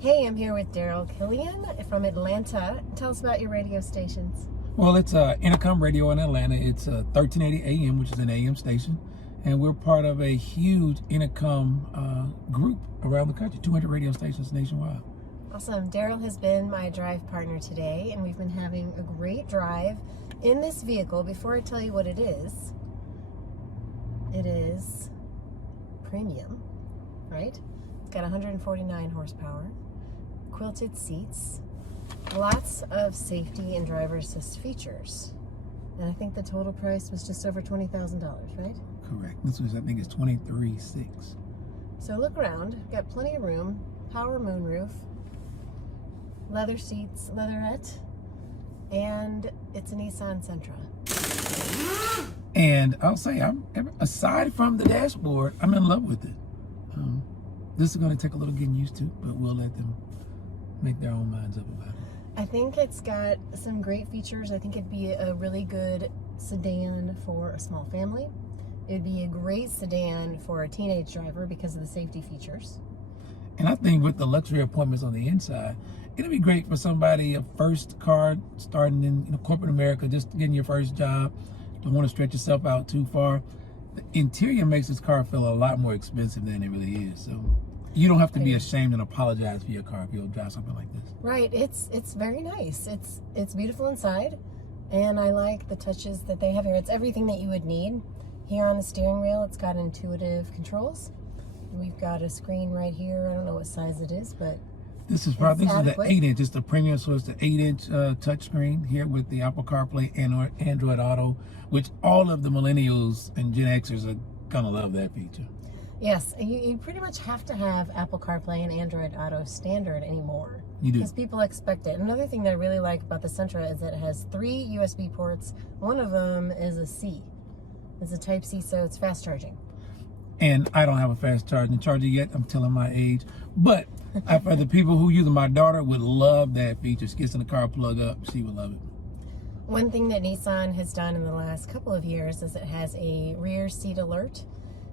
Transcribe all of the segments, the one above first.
Hey, I'm here with Daryl Killian from Atlanta. Tell us about your radio stations. Well, it's Intercom Radio in Atlanta. It's 1380 AM, which is an AM station. And we're part of a huge Intercom group around the country, 200 radio stations nationwide. Awesome. Daryl has been my drive partner today, and we've been having a great drive in this vehicle. Before I tell you what it is premium, right? It's got 149 horsepower, quilted seats, lots of safety and driver assist features. And I think the total price was just over $20,000, right? Correct. This was, I think, it's 23.6. So look around. Got plenty of room. Power moonroof. Leather seats, leatherette. And it's a Nissan Sentra. And I'll say, aside from the dashboard, I'm in love with it. This is going to take a little getting used to, but we'll let them make their own minds up about it. I think it's got some great features. I think it'd be a really good sedan for a small family. It'd be a great sedan for a teenage driver because of the safety features. And I think with the luxury appointments on the inside, it'll be great for somebody, a first car starting in corporate America, just getting your first job. Don't want to stretch yourself out too far. The interior makes this car feel a lot more expensive than it really is. So you don't have to be ashamed and apologize for your car if you'll drive something like this. Right. It's very nice. It's beautiful inside, and I like the touches that they have here. It's everything that you would need. Here on the steering wheel, it's got intuitive controls. We've got a screen right here. I don't know what size it is, but this is the 8-inch. It's the premium, so it's the 8-inch touchscreen here with the Apple CarPlay and Android Auto, which all of the millennials and Gen Xers are gonna love that feature. Yes, you pretty much have to have Apple CarPlay and Android Auto standard anymore. You do. Because people expect it. Another thing that I really like about the Sentra is that it has 3 USB ports. One of them is a C. It's a Type-C, so it's fast charging. And I don't have a fast charging charger yet. I'm telling my age. But for the people who use it, my daughter would love that feature. She gets in the car, plug up, she would love it. One thing that Nissan has done in the last couple of years is it has a rear seat alert.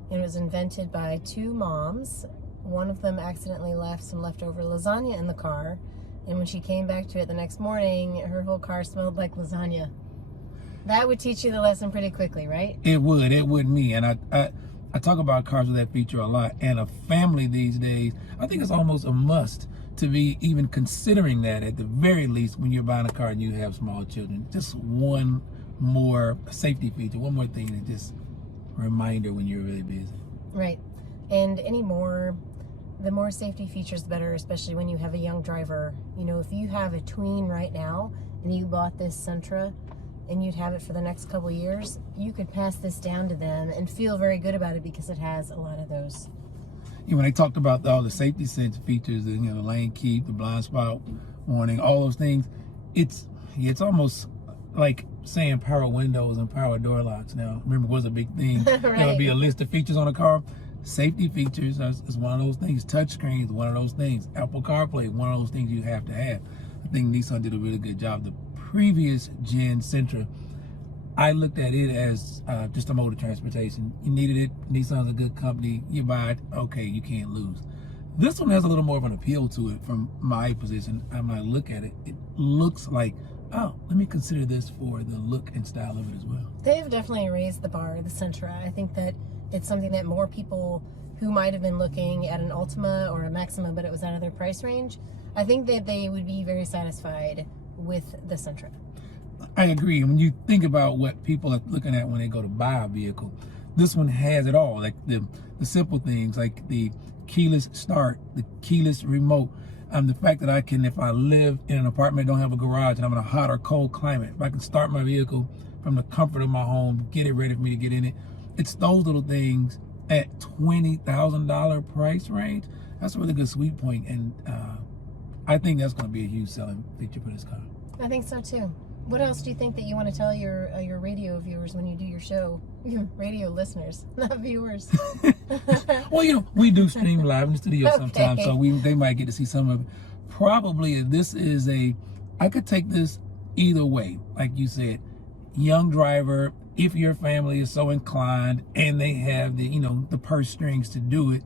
It was invented by 2 moms. One of them accidentally left some leftover lasagna in the car, and when she came back to it the next morning, her whole car smelled like lasagna. That would teach you the lesson pretty quickly, right? It would me. And I talk about cars with that feature a lot. And a family these days, I think it's almost a must to be even considering that at the very least when you're buying a car and you have small children. Just one more safety feature, one more thing that just reminder when you're really busy. Right. And the more safety features, the better, especially when you have a young driver. You know, if you have a tween right now and you bought this Sentra and you'd have it for the next couple of years, you could pass this down to them and feel very good about it because it has a lot of those. When they talked about all the safety sense features, the lane keep, the blind spot warning, all those things, it's almost like saying power windows and power door locks now. Remember, it was a big thing. Right. There would be a list of features on a car. Safety features is one of those things. Touchscreen is one of those things. Apple CarPlay, one of those things you have to have. I think Nissan did a really good job. The previous gen Sentra, I looked at it as just a mode of transportation. You needed it. Nissan's a good company. You buy it, okay, you can't lose. This one has a little more of an appeal to it from my position. When I look at it, it looks like, oh, let me consider this for the look and style of it as well. They've definitely raised the bar, the Sentra. I think that it's something that more people who might have been looking at an Ultima or a Maxima, but it was out of their price range, I think that they would be very satisfied with the Sentra. I agree. When you think about what people are looking at when they go to buy a vehicle, this one has it all. Like the simple things like the keyless start, the keyless remote, the fact that I can, if I live in an apartment, don't have a garage, and I'm in a hot or cold climate, if I can start my vehicle from the comfort of my home, get it ready for me to get in it. It's those little things at $20,000 price range. That's a really good sweet point, and I think that's going to be a huge selling feature for this car. I think so too. What else do you think that you want to tell your radio viewers when you do your show? Your radio listeners, not viewers. Well, we do stream live in the studio sometimes, Okay. so they might get to see some of it. Probably this is I could take this either way. Like you said, young driver, if your family is so inclined and they have the purse strings to do it,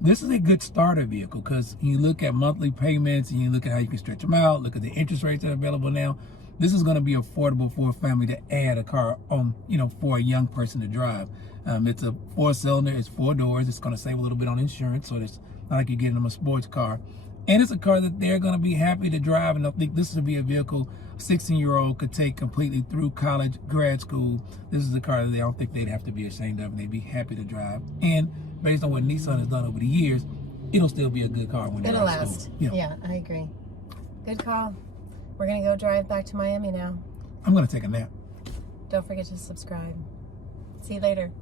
this is a good starter vehicle because you look at monthly payments and you look at how you can stretch them out, look at the interest rates that are available now. This is going to be affordable for a family to add a car on, for a young person to drive. It's a 4-cylinder, it's 4 doors. It's going to save a little bit on insurance, so it's not like you're getting them a sports car. And it's a car that they're going to be happy to drive, and I think this would be a vehicle a 16-year-old could take completely through college, grad school. This is a car that I don't think they'd have to be ashamed of, and they'd be happy to drive. And based on what Nissan has done over the years, it'll still be a good car when they're It'll out of last. school. Yeah, I agree. Good call. We're going to go drive back to Miami now. I'm going to take a nap. Don't forget to subscribe. See you later.